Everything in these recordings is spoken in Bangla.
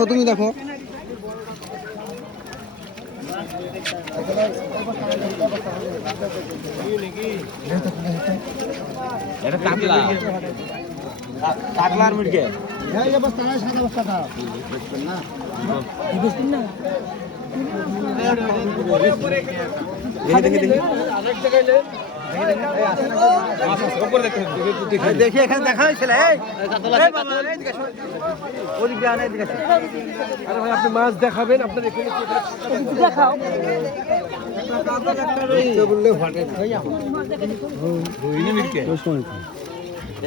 তুমি দেখো কাতলার মুরগি দেখি এখানে দেখা হয়েছিল আপনি মাছ দেখাবেন আপনার দেখাও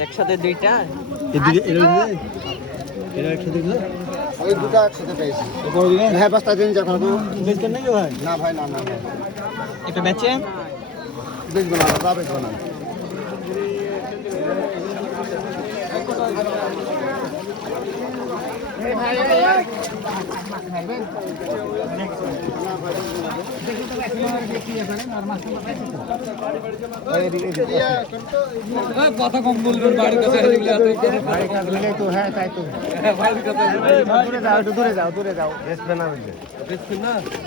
একসাথে দুইটা ওই দুটো একসাথে পেয়েছি হ্যাঁ বস্তা দিন যখন না ভাই না এটা বেচে দেখবো না দাদা দেখবো না কথা কম বলবেন বাড়ির কাছে তো হ্যাঁ তাই তো দূরে যাও বেসবে না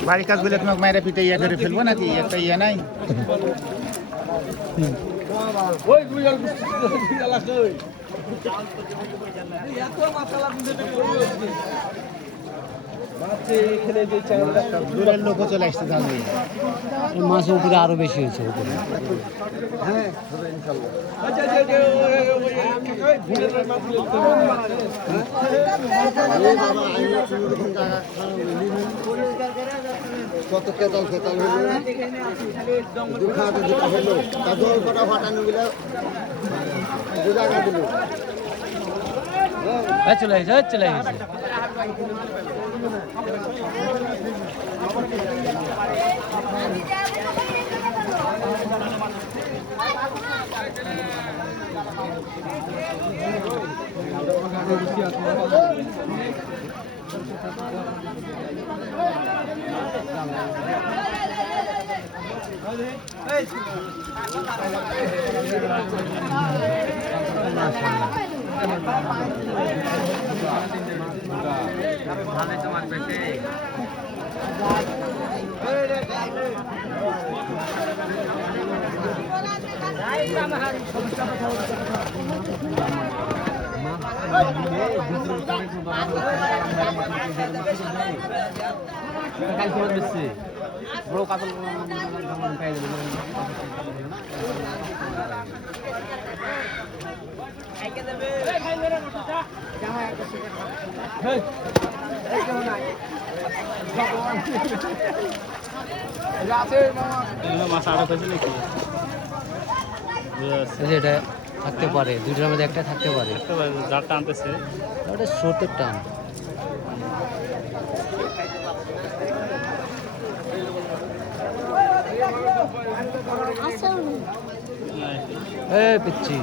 বাড়ির কাজ বলে তোমাকে মায়েরা পিঠে ইয়ে করে ফেলবো নাকি একটা ইয়ে নাই দূরের লোকও চলে আসছে জানো মাছের উপরে আরো বেশি হয়েছে হ্যাঁ কত কেতাল হলো দুখাতে দুটা হলো তা জল কটা ফাটানো গুলো দিল চলে আসছে বড় কাতল পাই যাবে এটা থাকতে পারে দুইটার মধ্যে একটা থাকতে পারে যার টানতেছে ওটা স্রোতের টান পিচ্ছি